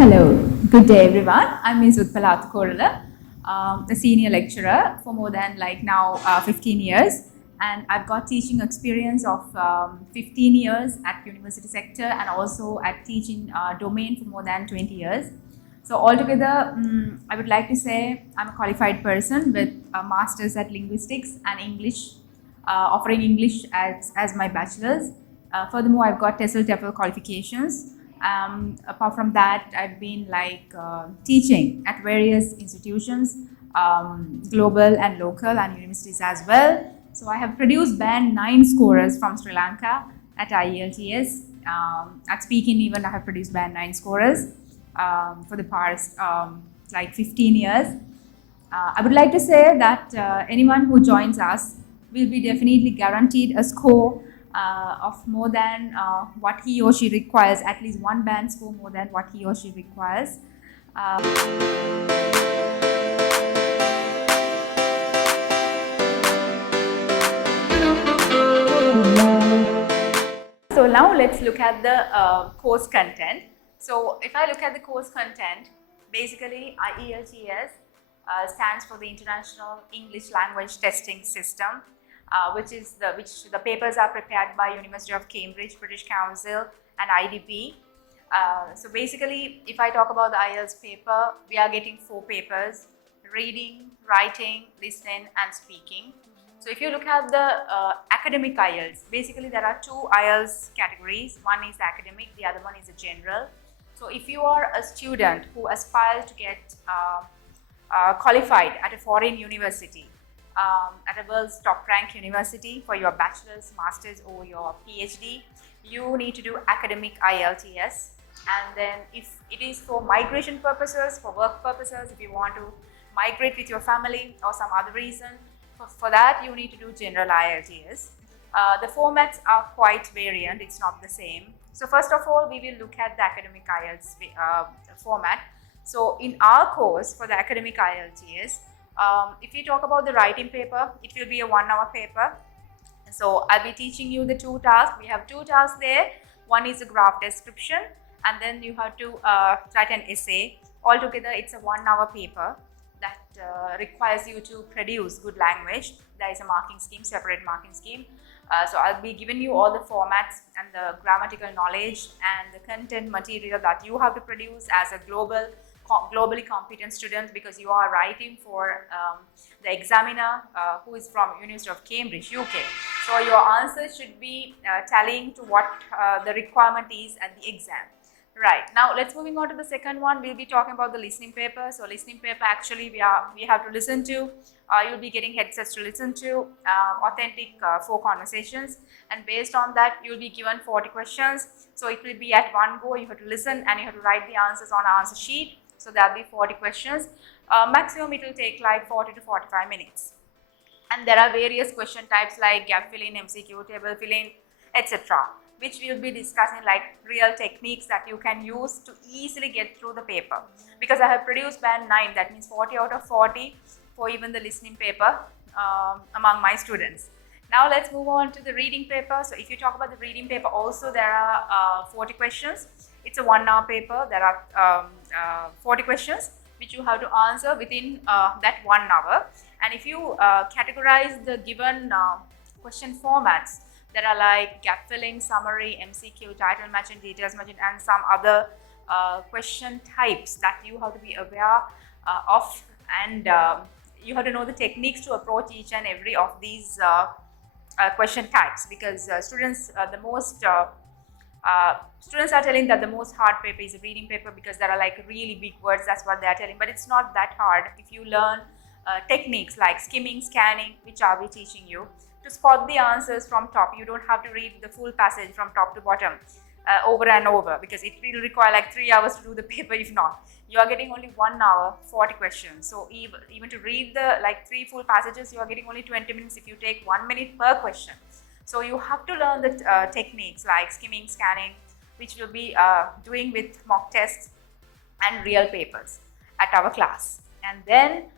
Hello, good day everyone. I'm Ms. 𝗬𝗏𝗀𝗀, a senior lecturer for more than 15 years, and I've got teaching experience of 15 years at university sector and also at teaching domain for more than 20 years. So altogether, I would like to say I'm a qualified person with a master's at linguistics and English, offering English as my bachelor's. Furthermore, I've got 𝗕𝗏𝘀𝗵 qualifications. Apart from that, I've been teaching at various institutions, global and local, and universities as well. So I have produced band 9 scorers from Sri Lanka at IELTS. At speaking even, I have produced band 9 scorers for the past 15 years. I would like to say that anyone who joins us will be definitely guaranteed a score of more than what he or she requires, at least one band score more than what he or she requires. So now let's look at the course content. So if I look at the course content, basically IELTS stands for the International English Language Testing System. Which the papers are prepared by University of Cambridge, British Council and IDP. So basically, if I talk about the IELTS paper, we are getting 4 papers: reading, writing, listening and speaking. So if you look at the academic IELTS, basically there are 2 IELTS categories. One is academic, the other one is a general. So if you are a student who aspires to get qualified at a foreign university, at a world's top ranked university for your bachelor's, master's or your PhD, you need to do academic IELTS. And then if it is for migration purposes, for work purposes, if you want to migrate with your family or some other reason, for that you need to do general IELTS. The formats are quite variant, it's not the same. So first of all, we will look at the academic IELTS format. So in our course for the academic IELTS, if you talk about the writing paper, it will be a 1-hour paper. So I'll be teaching you the 2 tasks. We have 2 tasks there. One is a graph description, and then you have to write an essay. Altogether, it's a 1-hour paper that requires you to produce good language. There is a marking scheme, separate marking scheme. So I'll be giving you all the formats and the grammatical knowledge and the content material that you have to produce as a globally competent student, because you are writing for the examiner who is from University of Cambridge, UK. So your answers should be tallying to what the requirement is at the exam. Right, now let's moving on to the second one. We'll be talking about the listening paper. So listening paper, actually we have to listen to, you'll be getting headsets to listen to authentic 4 conversations, and based on that you'll be given 40 questions. So it will be at one go. You have to listen and you have to write the answers on an answer sheet. So there will be 40 questions. Maximum it will take 40 to 45 minutes. And there are various question types like gap filling, MCQ, table filling, etc., which we will be discussing, real techniques that you can use to easily get through the paper. Because I have produced band 9, that means 40 out of 40 for even the listening paper among my students. Now let's move on to the reading paper. So if you talk about the reading paper, also there are 40 questions. It's a 1-hour paper. There are 40 questions which you have to answer within that 1 hour. And if you categorize the given question formats, there are gap filling, summary, MCQ, title matching, details matching, and some other question types that you have to be aware of, and you have to know the techniques to approach each and every of these question types, because students are telling that the most hard paper is a reading paper because there are really big words. That's what they are telling, but it's not that hard if you learn techniques like skimming, scanning, which I'll be teaching you to spot the answers from top. You don't have to read the full passage from top to bottom over and over, because it will require 3 hours to do the paper. If not, you are getting only 1 hour, 40 questions. So even to read the 3 full passages, you are getting only 20 minutes if you take 1 minute per question. So you have to learn the techniques like skimming, scanning, which we'll be doing with mock tests and real papers at our class. And then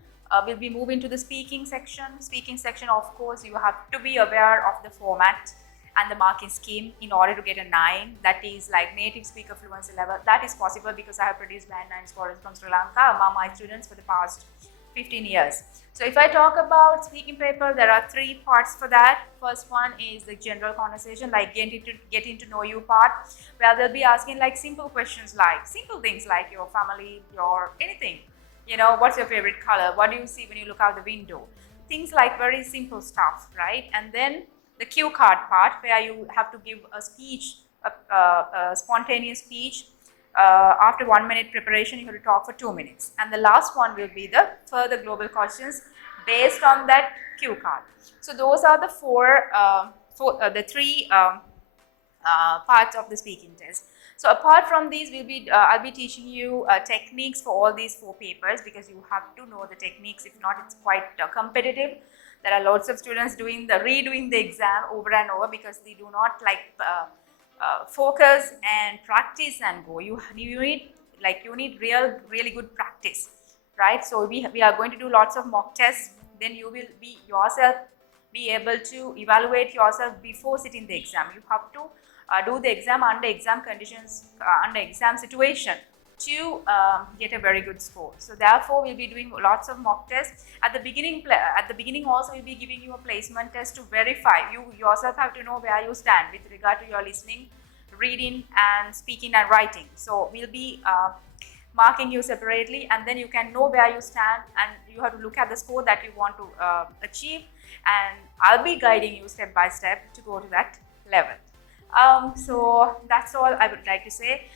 we'll be moving to the speaking section. Speaking section, of course, you have to be aware of the format and the marking scheme in order to get a 9, that is like native speaker fluency level. That is possible because I have produced band 9 scholars from Sri Lanka among my students for the past 15 years. So if I talk about speaking paper, there are 3 parts for that. First one is the general conversation, like getting to know you part, where they'll be asking like simple questions, like simple things like your family, your anything. You know, what's your favorite color? What do you see when you look out the window? Things like very simple stuff, right? And then the cue card part, where you have to give a speech, a spontaneous speech. After 1 minute preparation, you have to talk for 2 minutes. And the last one will be the further global questions based on that cue card. So those are the the 3 parts of the speaking test. So apart from these, I'll be teaching you techniques for all these 4 papers, because you have to know the techniques. If not, it's quite competitive. There are lots of students redoing the exam over and over because they do not like focus and practice and go. You need really good practice, right? So we are going to do lots of mock tests. Then you will be able to evaluate yourself before sitting the exam. You have to do the exam under exam conditions, under exam situation, to get a very good score. So therefore, we'll be doing lots of mock tests. At the beginning also, we'll be giving you a placement test to verify. You yourself have to know where you stand with regard to your listening, reading, and speaking and writing. So we'll be marking you separately, and then you can know where you stand, and you have to look at the score that you want to achieve, and I'll be guiding you step by step to go to that level. So that's all I would like to say.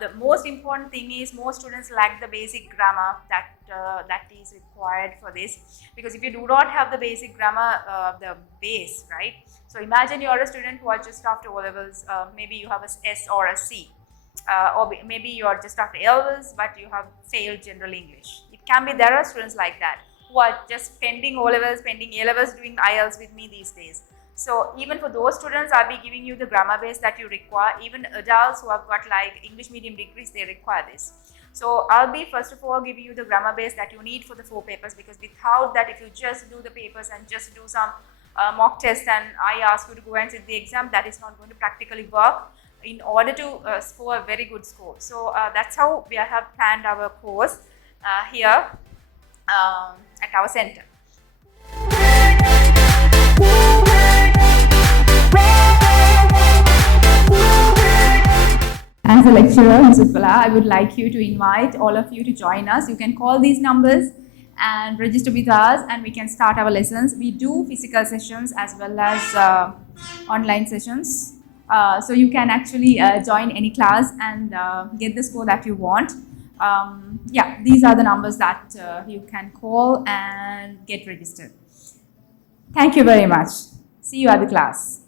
The most important thing is most students lack the basic grammar that is required for this, because if you do not have the basic grammar, the base, right? So imagine you're a student who are just after O levels, maybe you have a S or a C, or maybe you're just after A levels but you have failed general English. It can be, there are students like that who are just pending O levels, pending A levels, doing IELTS with me these days. So even for those students, I'll be giving you the grammar base that you require. Even adults who have got like English medium degrees, they require this. So I'll be first of all giving you the grammar base that you need for the 4 papers, because without that, if you just do the papers and just do some mock tests and I ask you to go and sit the exam, that is not going to practically work in order to score a very good score. So that's how we have planned our course here at our center. As a lecturer in 𝗖𝗂𝗂𝗏, I would like you to invite all of you to join us. You can call these numbers and register with us, and we can start our lessons. We do physical sessions as well as online sessions. So you can actually join any class and get the score that you want. Yeah, these are the numbers that you can call and get registered. Thank you very much. See you at the class.